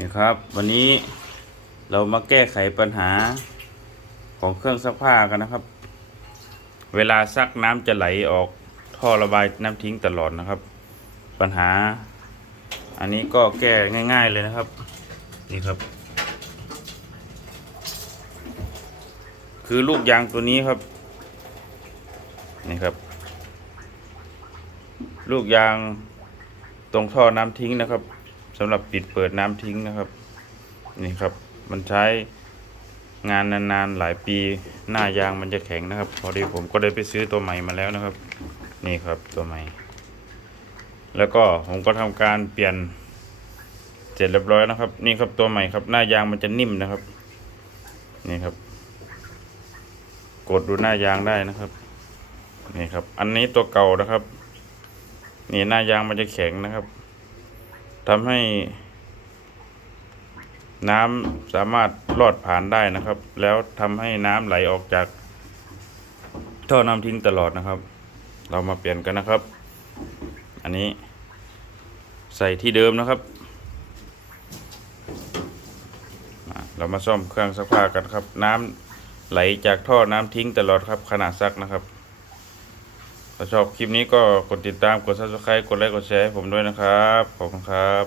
นี่ครับ วันนี้เรามาแก้ไขปัญหาของเครื่องซักผ้ากันนะครับ เวลาซักน้ำจะไหลออกท่อระบายน้ำทิ้งตลอดนะครับ ปัญหา อันนี้ก็แก้ง่าย ๆเลยนะครับ นี่ครับ คือลูกยางตัวนี้ครับ นี่ครับ ลูกยางตรงท่อน้ำทิ้งนะครับ สำหรับปิดเปิดน้ำทิ้งนะครับ นี่ครับ มันใช้งานนานๆหลายปีหน้ายางมันจะแข็งนะครับ พอดีผมก็ได้ไปซื้อตัวใหม่มาแล้วนะครับ นี่ครับตัวใหม่ แล้วก็ผมก็ทำการเปลี่ยนเสร็จเรียบร้อยนะครับ นี่ครับตัวใหม่ครับ หน้ายางมันจะนิ่มนะครับ นี่ครับ กดดูหน้ายางได้นะครับ นี่ครับ อันนี้ตัวเก่านะครับ นี่หน้ายางมันจะแข็งนะครับ ทำให้น้ำสามารถลอดผ่านได้นะครับ แล้วทำให้น้ำไหลออกจากท่อน้ำทิ้งตลอดนะครับ เรามาเปลี่ยนกันนะครับ อันนี้ใส่ที่เดิมนะครับ เรามาซ่อมเครื่องซักผ้ากันครับ น้ำไหลจากท่อน้ำทิ้งตลอดครับขนาดซักนะครับ ถ้าชอบคลิปนี้ก็กดติดตาม กด subscribe กดไลค์ กดแชร์ให้ผมด้วยนะครับ ขอบคุณครับ